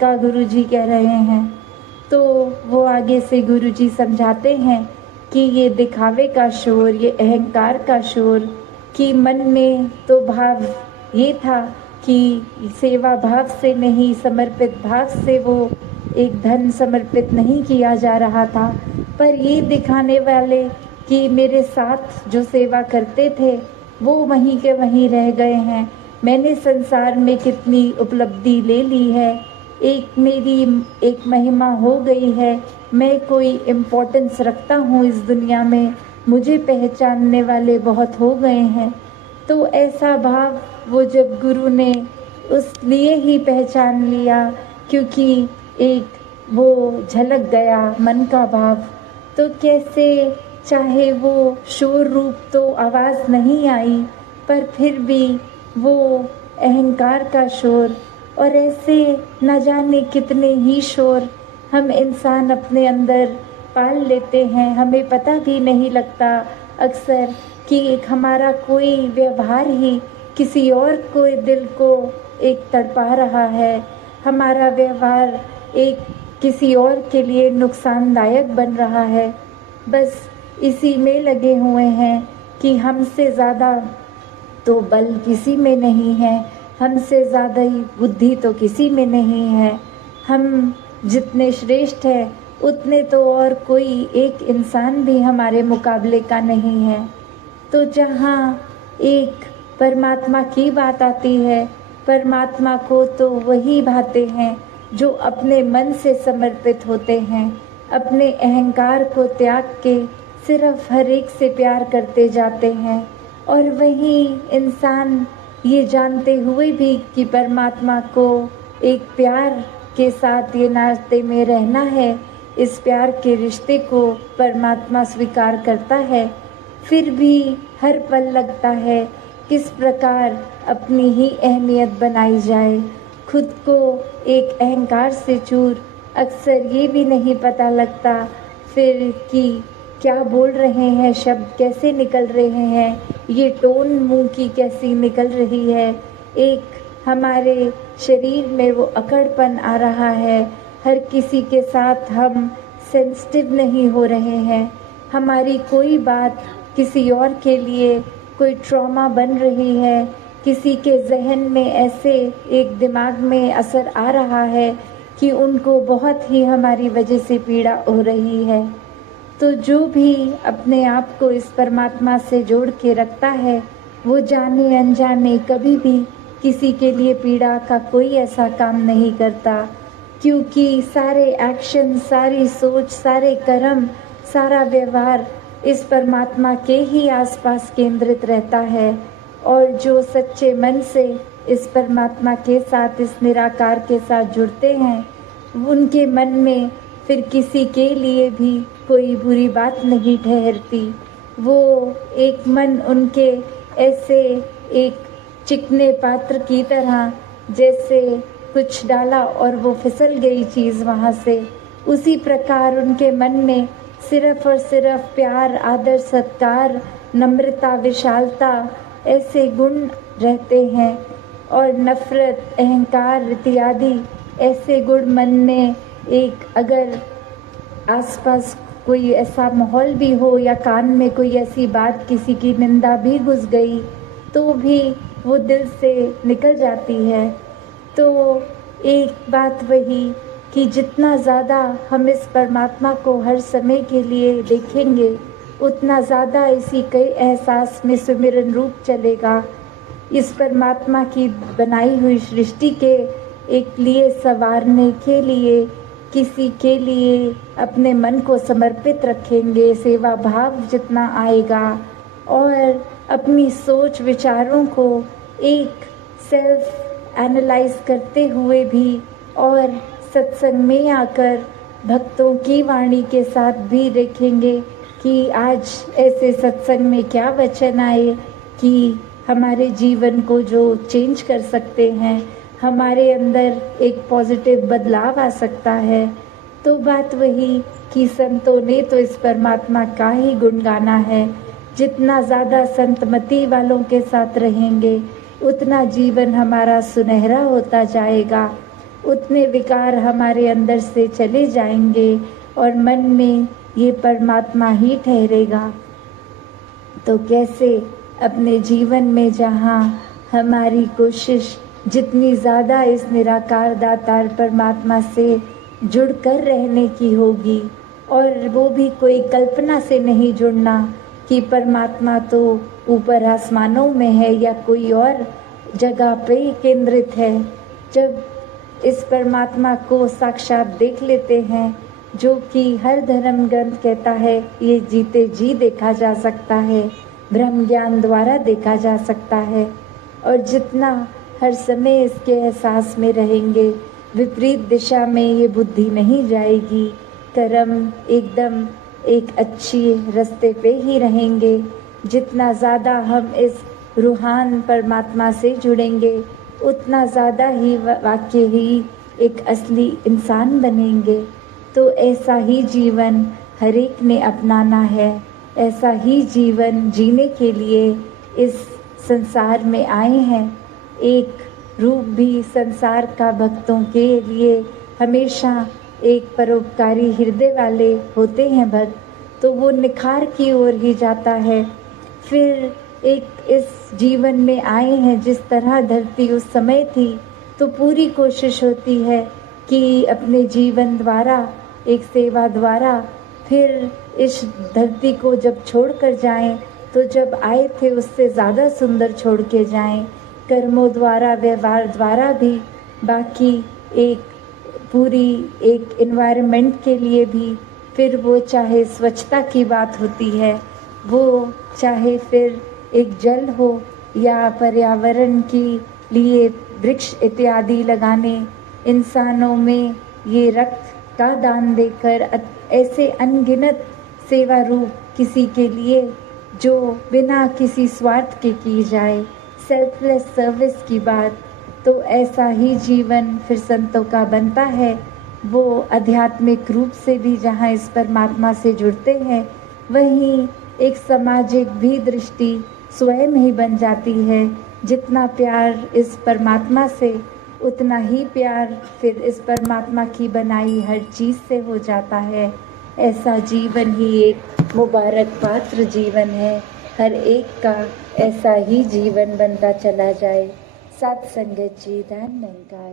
का गुरुजी कह रहे हैं। तो वो आगे से गुरुजी समझाते हैं कि ये दिखावे का शोर, ये अहंकार का शोर, कि मन में तो भाव ये था कि सेवा भाव से नहीं, समर्पित भाव से वो एक धन समर्पित नहीं किया जा रहा था, पर ये दिखाने वाले कि मेरे साथ जो सेवा करते थे वो वहीं के वहीं रह गए हैं। मैंने संसार में कितनी उपलब्धि ले ली है, एक मेरी एक महिमा हो गई है, मैं कोई इम्पोर्टेंस रखता हूँ इस दुनिया में, मुझे पहचानने वाले बहुत हो गए हैं। तो ऐसा भाव वो जब गुरु ने उस लिए ही पहचान लिया क्योंकि एक वो झलक गया मन का भाव। तो कैसे, चाहे वो शोर रूप तो आवाज़ नहीं आई, पर फिर भी वो अहंकार का शोर, और ऐसे न जाने कितने ही शोर हम इंसान अपने अंदर पाल लेते हैं, हमें पता भी नहीं लगता अक्सर कि एक हमारा कोई व्यवहार ही किसी और को दिल को एक तड़पा रहा है, हमारा व्यवहार एक किसी और के लिए नुकसानदायक बन रहा है। बस इसी में लगे हुए हैं कि हमसे ज़्यादा तो बल किसी में नहीं है, हमसे ज़्यादा ही बुद्धि तो किसी में नहीं है, हम जितने श्रेष्ठ हैं उतने तो और कोई एक इंसान भी हमारे मुकाबले का नहीं है। तो जहाँ एक परमात्मा की बात आती है, परमात्मा को तो वही भाते हैं जो अपने मन से समर्पित होते हैं, अपने अहंकार को त्याग के सिर्फ हर एक से प्यार करते जाते हैं। और वही इंसान ये जानते हुए भी कि परमात्मा को एक प्यार के साथ ये नाते में रहना है, इस प्यार के रिश्ते को परमात्मा स्वीकार करता है, फिर भी हर पल लगता है किस प्रकार अपनी ही अहमियत बनाई जाए, खुद को एक अहंकार से चूर। अक्सर ये भी नहीं पता लगता फिर कि क्या बोल रहे हैं, शब्द कैसे निकल रहे हैं, ये टोन मुंह की कैसी निकल रही है, एक हमारे शरीर में वो अकड़पन आ रहा है, हर किसी के साथ हम सेंसिटिव नहीं हो रहे हैं, हमारी कोई बात किसी और के लिए कोई ट्रॉमा बन रही है, किसी के जहन में ऐसे एक दिमाग में असर आ रहा है कि उनको बहुत ही हमारी वजह से पीड़ा हो रही है। तो जो भी अपने आप को इस परमात्मा से जोड़ के रखता है, वो जाने अनजाने कभी भी किसी के लिए पीड़ा का कोई ऐसा काम नहीं करता, क्योंकि सारे एक्शन, सारी सोच, सारे कर्म, सारा व्यवहार इस परमात्मा के ही आसपास केंद्रित रहता है। और जो सच्चे मन से इस परमात्मा के साथ, इस निराकार के साथ जुड़ते हैं, उनके मन में फिर किसी के लिए भी कोई बुरी बात नहीं ठहरती। वो एक मन उनके ऐसे एक चिकने पात्र की तरह, जैसे कुछ डाला और वो फिसल गई चीज़ वहाँ से, उसी प्रकार उनके मन में सिर्फ और सिर्फ प्यार, आदर, सत्कार, नम्रता, विशालता ऐसे गुण रहते हैं। और नफरत, अहंकार इत्यादि ऐसे गुण मन में एक अगर आसपास कोई ऐसा माहौल भी हो या कान में कोई ऐसी बात, किसी की निंदा भी घुस गई तो भी वो दिल से निकल जाती है। तो एक बात वही कि जितना ज़्यादा हम इस परमात्मा को हर समय के लिए देखेंगे, उतना ज़्यादा इसी कई एहसास में सुमिरन रूप चलेगा। इस परमात्मा की बनाई हुई सृष्टि के एक लिए संवारने के लिए, किसी के लिए अपने मन को समर्पित रखेंगे, सेवा भाव जितना आएगा, और अपनी सोच विचारों को एक सेल्फ एनालाइज करते हुए भी, और सत्संग में आकर भक्तों की वाणी के साथ भी देखेंगे कि आज ऐसे सत्संग में क्या वचन आए कि हमारे जीवन को जो चेंज कर सकते हैं, हमारे अंदर एक पॉजिटिव बदलाव आ सकता है। तो बात वही कि संतों ने तो इस परमात्मा का ही गुण गाना है। जितना ज़्यादा संतमति वालों के साथ रहेंगे, उतना जीवन हमारा सुनहरा होता जाएगा। उतने विकार हमारे अंदर से चले जाएंगे और मन में ये परमात्मा ही ठहरेगा। तो कैसे अपने जीवन में जहाँ हमारी कोशिश जितनी ज़्यादा इस निराकार दातार परमात्मा से जुड़कर रहने की होगी, और वो भी कोई कल्पना से नहीं जुड़ना कि परमात्मा तो ऊपर आसमानों में है या कोई और जगह पे केंद्रित है। जब इस परमात्मा को साक्षात देख लेते हैं, जो कि हर धर्म ग्रंथ कहता है ये जीते जी देखा जा सकता है, ब्रह्म ज्ञान द्वारा देखा जा सकता है, और जितना हर समय इसके एहसास में रहेंगे, विपरीत दिशा में ये बुद्धि नहीं जाएगी, कर्म एकदम एक अच्छी रास्ते पे ही रहेंगे। जितना ज़्यादा हम इस रूहान परमात्मा से जुड़ेंगे, उतना ज़्यादा ही वाकई ही एक असली इंसान बनेंगे। तो ऐसा ही जीवन हर एक ने अपनाना है, ऐसा ही जीवन जीने के लिए इस संसार में आए हैं। एक रूप भी संसार का भक्तों के लिए हमेशा एक परोपकारी हृदय वाले होते हैं भक्त, तो वो निखार की ओर ही जाता है। फिर एक इस जीवन में आए हैं, जिस तरह धरती उस समय थी, तो पूरी कोशिश होती है कि अपने जीवन द्वारा, एक सेवा द्वारा फिर इस धरती को जब छोड़कर जाएं, तो जब आए थे उससे ज़्यादा सुंदर छोड़ के जाएं, कर्मों द्वारा, व्यवहार द्वारा भी। बाकी एक पूरी एक एनवायरनमेंट के लिए भी, फिर वो चाहे स्वच्छता की बात होती है, वो चाहे फिर एक जल हो या पर्यावरण के लिए वृक्ष इत्यादि लगाने, इंसानों में ये रक्त का दान देकर ऐसे अनगिनत सेवा रूप किसी के लिए जो बिना किसी स्वार्थ के की जाए, सेल्फलेस सर्विस की बात, तो ऐसा ही जीवन फिर संतों का बनता है। वो आध्यात्मिक रूप से भी जहाँ इस परमात्मा से जुड़ते हैं, वहीं एक सामाजिक भी दृष्टि स्वयं ही बन जाती है। जितना प्यार इस परमात्मा से, उतना ही प्यार फिर इस परमात्मा की बनाई हर चीज़ से हो जाता है। ऐसा जीवन ही एक मुबारक पात्र जीवन है। हर एक का ऐसा ही जीवन बनता चला जाए। सत संगत जी, धन निरंकार।